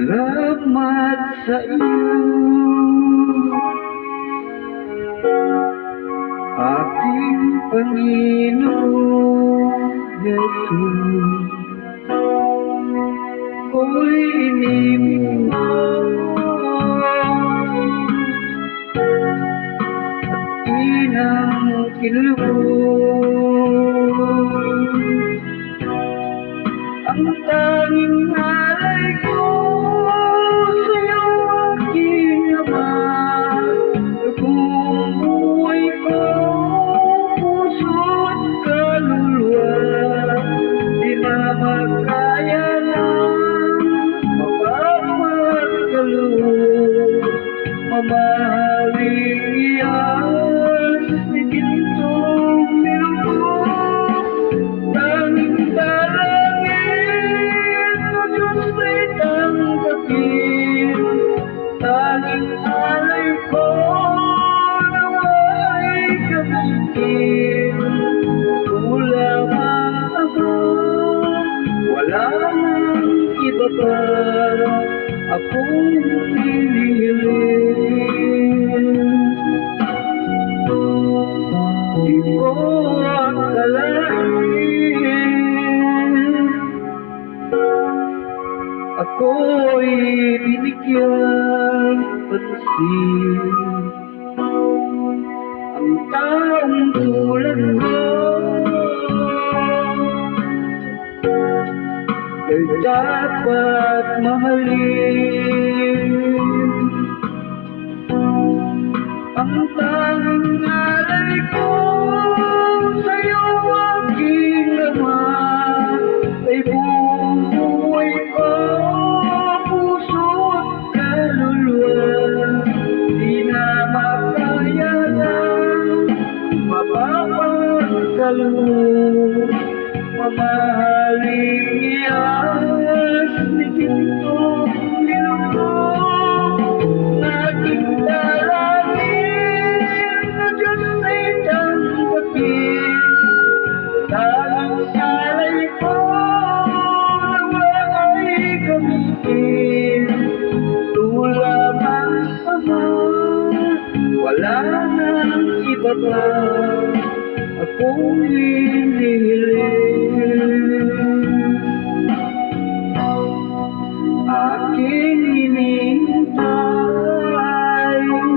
Salamat sa iyo, aking Panginoong Jesus. Ko'y inibig mo at inang kinulubog. Ang tanging alay ko sa'yo, aking Ama. Buong buhay ko, puso at kaluluwa, di na makaya ng mapapagkaloob. Mamahaling iyas ni gintong nilubog. Tanging dalangin mo, Diyos, ay tanggapin. Tanging alay ko nawa ay gamitin. Lamang ako, wala nang iba pa akong hinihiling. Di ko akalain ako'y binigyan pansin. Ang taong tulad mo ay dapat mahalin. Ang tanging alay ko sa'yo, aking Ama, ay buong buhay ko, puso at kaluluwa, di na makaya ng mapapagkaloob. Mamahaling iyas ni gintong nilubog. Aking dalangin na Diyos ay tanggapin. Tanging alay ko nawa ay gamitin. Lamang Ama, wala nang iba pa akong hinihiling. Aking hinihintay ang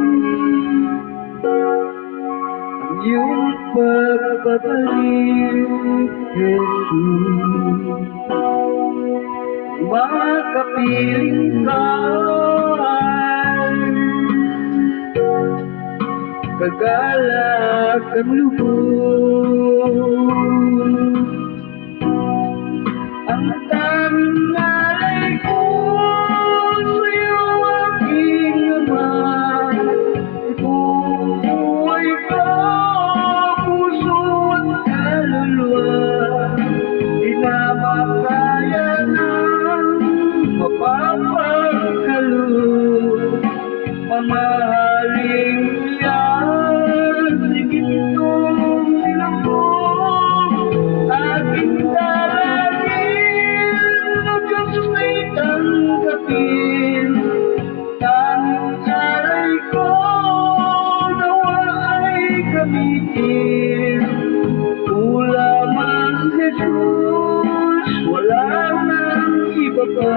iyong pagbabalik, Jesus. Makapiling ka, kagalak ang lubog. Ang tanging alay ko sa'yo, aking Ama, buong buhay ko, puso at kaluluwa, di na makaya ng mapapagkaloob. Mamahaling iyas ni gintong nilubog. Aking dalangin na Diyos ay tanggapin. Tanging alay ko nawa ay gamitin. Lamang Jesus, wala nang iba pa